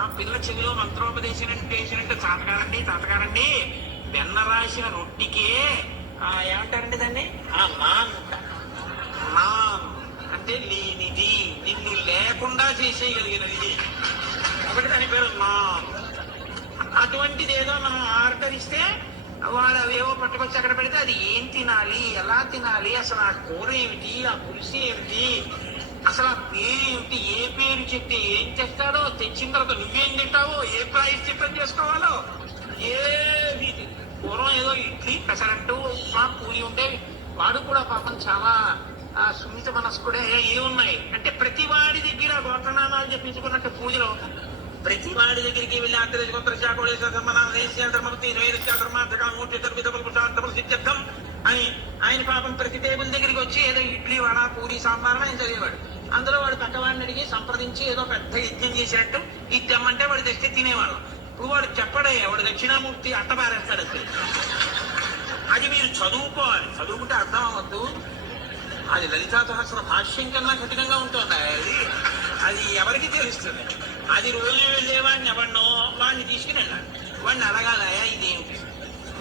ఆ పిల్ల చెవిలో మంత్రోపదేశం చేసినట్టు తాతగారండి వెన్న రాసిన రొట్టికే ఏమంటారండి దాన్ని నాన్ నాన్ అంటే లేనిది, నిన్ను లేకుండా చేసేయగలిగినది, కాబట్టి దాని పేరు నాన్. అటువంటిది ఏదో మనం ఆర్డర్ ఇస్తే వాడు అవేవో పట్టుకొచ్చి అక్కడ పెడితే అది ఏం తినాలి, ఎలా తినాలి, అసలు ఆ కూర ఏమిటి, ఆ పులుసు ఏమిటి, అసలు ఆ పేరు ఏమిటి, ఏ పేరు చెప్తే ఏం తెస్తాడో, తెచ్చిన తర్వాత నువ్వేం తింటావో, ఏ ప్రాయశ్చిత్తం చేసుకోవాలో ఏది. పూర్వం ఏదో ఇడ్లీ పెసరట్టు ఉప్మా పూరి ఉండేవి. వాడు కూడా పాపం చాలా సున్నిత మనస్కుడే. ఏమున్నాయి అంటే ప్రతి వాడి దగ్గర గోత్రనామాలు చెప్పించుకున్నట్టు పూజలో ప్రతి వాడి దగ్గరికి వెళ్ళి సిద్ధార్థం అని ఆయన పాపం ప్రతి టేబుల్ దగ్గరికి వచ్చి ఏదో ఇడ్లీ వడ పూరి సాంబార్ ఆయన చదివేవాడు. అందులో వాడు పక్కవాడిని అడిగి సంప్రదించి ఏదో పెద్ద యజ్ఞం చేసినట్టు ఇద్దామంటే వాడు తెస్తే తినేవాళ్ళం. ఇప్పుడు వాడు చెప్పడే, వాడు దక్షిణామూర్తి అట్టబారేస్తాడు. అది మీరు చదువుకోవాలి, చదువుకుంటే అర్థం అవ్వద్దు. అది లలితా సహస్ర భాష్యం కన్నా కఠినంగా ఉంటుంది. అది ఎవరికి తెలుస్తుంది? అది రోజు వెళ్ళేవాడిని ఎవరినో వాడిని తీసుకుని వెళ్ళాలి, వాడిని అడగాలయా ఇదేమిటి.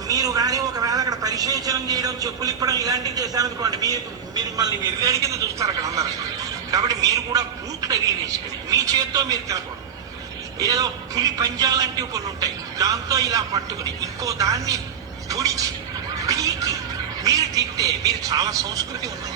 మీరు కానీ ఒకవేళ అక్కడ పరిశేచనం చేయడం, చెప్పులు ఇప్పడం ఇలాంటివి చేశారనుకోండి, మీరు మళ్ళీ వెర్రేడి కింద చూస్తారు అక్కడ అందరూ. కాబట్టి మీరు కూడా బూట్లు అవి వేసుకుని మీ చేత్తో మీరు తినకూడదు. ఏదో పులి పంజాలంటివి కొన్ని ఉంటాయి, దాంతో ఇలా పట్టుకుని ఇంకో దాన్ని పొడిచి పీకి మీరు తింటే మీరు చాలా సంస్కృతి ఉంది.